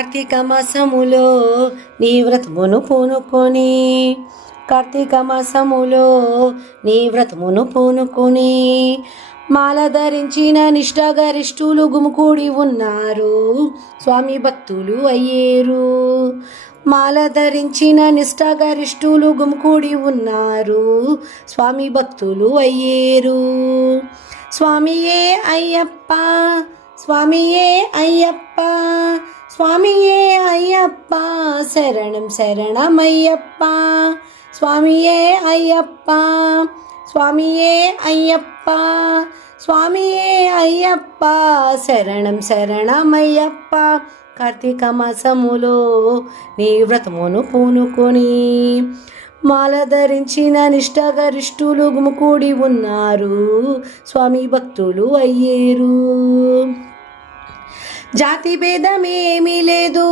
కార్తీక మాసములో నీ వ్రతమును పూనుకొని. కార్తీక మాసములో నీ వ్రతమును పూనుకొని. మాల ధరించిన నిష్ఠాగరిష్ఠులు గుమికూడి ఉన్నారు. స్వామి భక్తులు అయ్యేరు. మాల ధరించిన నిష్ఠాగరిష్ఠులు గుమికూడి ఉన్నారు. స్వామి భక్తులు అయ్యేరు. స్వామియే అయ్యప్ప స్వామియే అయ్యప్ప స్వామియే అయ్యప్ప శరణం శరణమయ్యప్ప. స్వామియే అయ్యప్ప స్వామియే అయ్యప్ప. స్వామియే అయ్యప్ప శరణం శరణమయ్యప్ప. కార్తీక మాసములో నీ వ్రతమును పూనుకొని మాల ధరించిన నిష్టగరిష్ఠులు గుమికూడి ఉన్నారు. స్వామి భక్తులు అయ్యేరు. జాతి భేదమేమీ లేదు.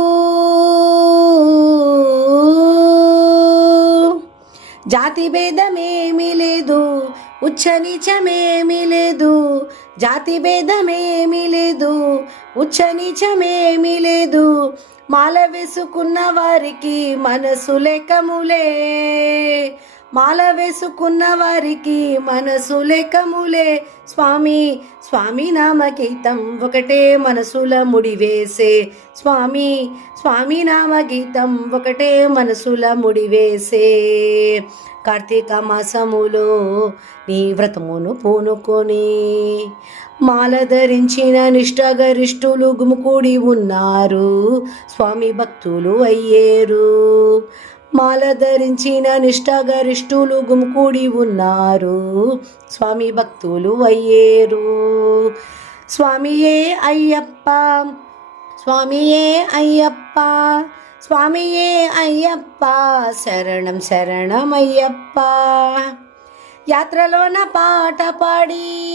జాతి భేదమేమీ లేదు. ఉచ్చనీచమేమీ లేదు. జాతి భేదమేమీ లేదు. ఉచ్చనీచమేమీ లేదు. మాల వేసుకున్న వారికి మనసు లేకములే. మాల వేసుకున్న వారికి మనసు లేకములే. స్వామి స్వామి నామగీతం ఒకటే మనసుల ముడివేసే. స్వామి స్వామి నామగీతం ఒకటే మనసుల ముడివేసే. కార్తీక మాసములో నీ వ్రతమును పూనుకొని మాల ధరించిన నిష్ఠాగరిష్ఠులు గుమికూడి ఉన్నారు. స్వామి భక్తులు అయ్యేరు. మాల ధరించిన నిష్ఠాగరిష్ఠులు గుమికూడి ఉన్నారు. స్వామి భక్తులు అయ్యేరు. స్వామియే అయ్యప్ప. స్వామియే అయ్యప్ప. స్వామియే అయ్యప్ప. శరణం శరణం అయ్యప్ప. యాత్రలోన పాట పాడి.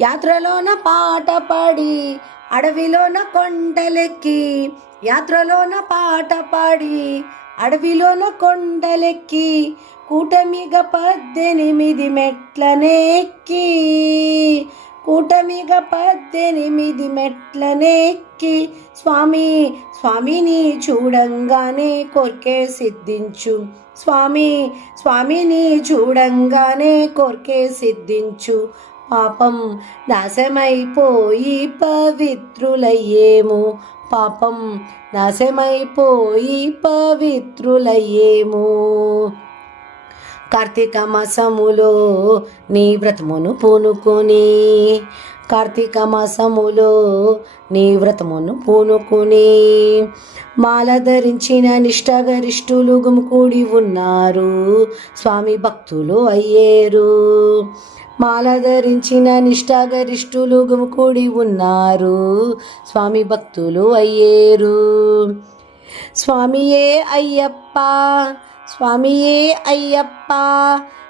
యాత్రలోన పాట పాడి. అడవిలోన కొండలెక్కి యాత్రలోన పాట పాడి అడవిలోన కొండలెక్కి కూటమిగ పద్దెనిమిది మెట్లనెక్కి కూటమిగ పద్దెనిమిది మెట్లనెక్కి. స్వామి స్వామిని చూడంగానే కోర్కే సిద్ధించు. స్వామి స్వామిని చూడంగానే కోర్కే సిద్ధించు. పాపం నాశమైపోయి పవిత్రులయ్యేము. పాపం నాశమైపోయి పవిత్రులయ్యేము. కార్తీక మాసములో నీ వ్రతమును పూనుకొని కార్తీక మాసములో నీ వ్రతమును పూనుకొని మాల ధరించిన నిష్ఠాగరిష్ఠులు గుమికూడి ఉన్నారు. స్వామి భక్తులు అయ్యేరు. మాల ధరించిన నిష్ఠాగరిష్ఠులు గుమికూడి ఉన్నారు. స్వామి భక్తులు అయ్యేరు. స్వామియే అయ్యప్ప స్వామియే అయ్యప్ప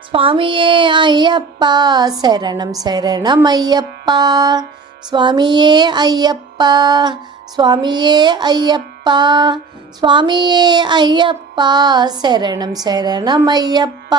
స్వామియే అయ్యప్ప శరణం శరణమయ్యప్ప స్వామియే అయ్యప్ప స్వామియే అయ్యప్ప స్వామియే అయ్యప్ప శరణం శరణమయ్యప్ప